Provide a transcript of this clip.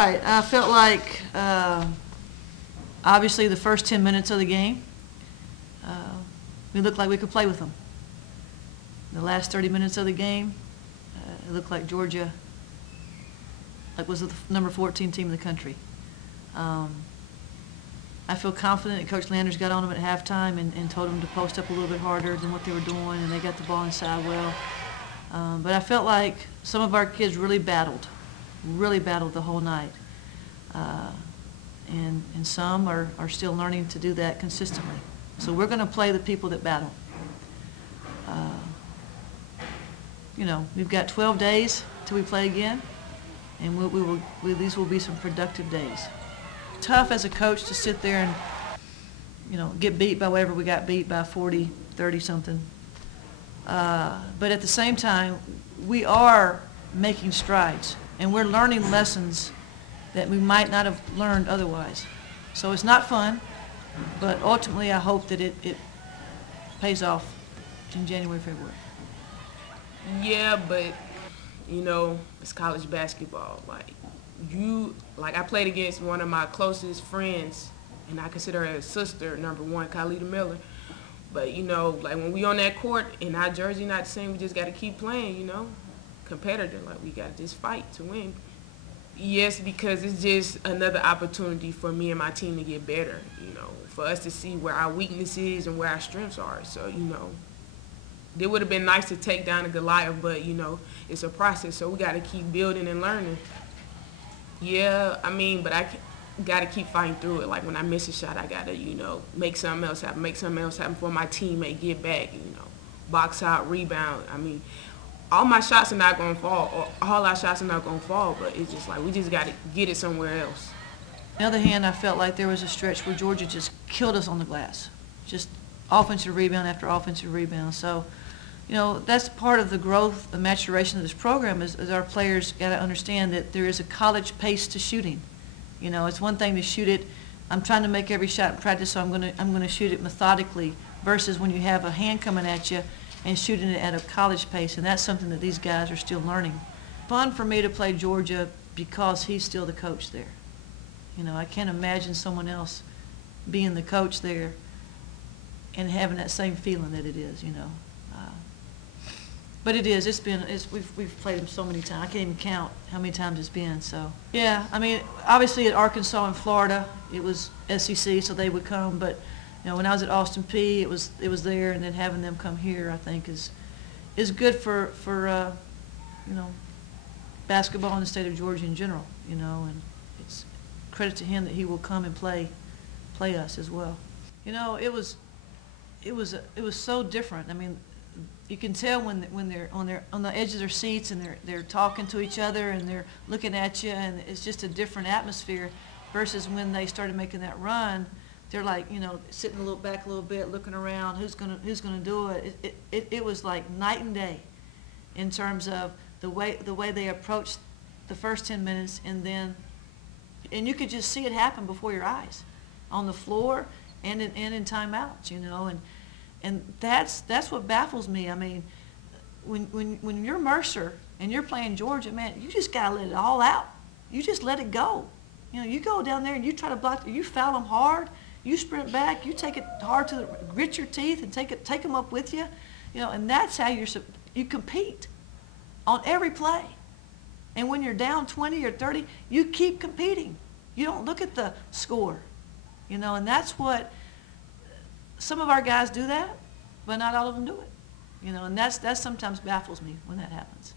right. I felt like, obviously, the first 10 minutes of the game, we looked like we could play with them. The last 30 minutes of the game, it looked like Georgia was the number 14 team in the country. I feel confident that Coach Landers got on them at halftime and told them to post up a little bit harder than what they were doing, and they got the ball inside well. But I felt like some of our kids really battled the whole night. And some are still learning to do that consistently. So we're going to play the people that battle. You know, we've got 12 days till we play again, and these will be some productive days. Tough as a coach to sit there and, you know, get beat by whatever we got beat by, 40, 30 something. But at the same time, we are making strides, and we're learning lessons that we might not have learned otherwise. So it's not fun, but ultimately I hope that it pays off in January, February. Yeah, but, you know, it's college basketball. Like I played against one of my closest friends, and I consider her a sister, number one, Khalida Miller. But, you know, like when we on that court and our jersey not the same, we just got to keep playing, you know, competitor. Like we got to just fight to win. Yes, because it's just another opportunity for me and my team to get better, you know, for us to see where our weaknesses and where our strengths are. So, you know, it would have been nice to take down a Goliath, but, you know, it's a process, so we got to keep building and learning. Yeah, I mean, but I got to keep fighting through it. Like when I miss a shot, I got to, you know, make something else happen for my teammate, get back, you know, box out, rebound. I mean, all my shots are not going to fall, or all our shots are not going to fall, but it's just like we just got to get it somewhere else. On the other hand, I felt like there was a stretch where Georgia just killed us on the glass, just offensive rebound after offensive rebound. So, you know, that's part of the growth, the maturation of this program is our players got to understand that there is a college pace to shooting. You know, it's one thing to shoot it, I'm trying to make every shot in practice, so I'm going to shoot it methodically, versus when you have a hand coming at you and shooting it at a college pace, and that's something that these guys are still learning. Fun for me to play Georgia because he's still the coach there. You know, I can't imagine someone else being the coach there and having that same feeling that it is, you know. But it is. We've played them so many times. I can't even count how many times it's been. So yeah, I mean, obviously at Arkansas and Florida, it was SEC, so they would come. But you know, when I was at Austin Peay, it was there, and then having them come here, I think is good for you know, basketball in the state of Georgia in general. You know, and it's credit to him that he will come and play us as well. You know, it was so different. I mean, you can tell when they're on the edge of their seats and they're talking to each other and they're looking at you, and it's just a different atmosphere versus when they started making that run. They're like, you know, sitting back a little bit, looking around, who's gonna do it. It was like night and day in terms of the way they approached the first 10 minutes, and you could just see it happen before your eyes on the floor and in timeouts, you know, and that's what baffles me. I mean, when you're Mercer and you're playing Georgia, man, you just gotta let it all out. You just let it go. You know, you go down there and you try to block. You foul them hard. You sprint back. You take it hard to grit your teeth and take them up with you. You know, and that's how you compete on every play. And when you're down 20 or 30, you keep competing. You don't look at the score. You know, and that's what. Some of our guys do that, but not all of them do it. You know, and that sometimes baffles me when that happens.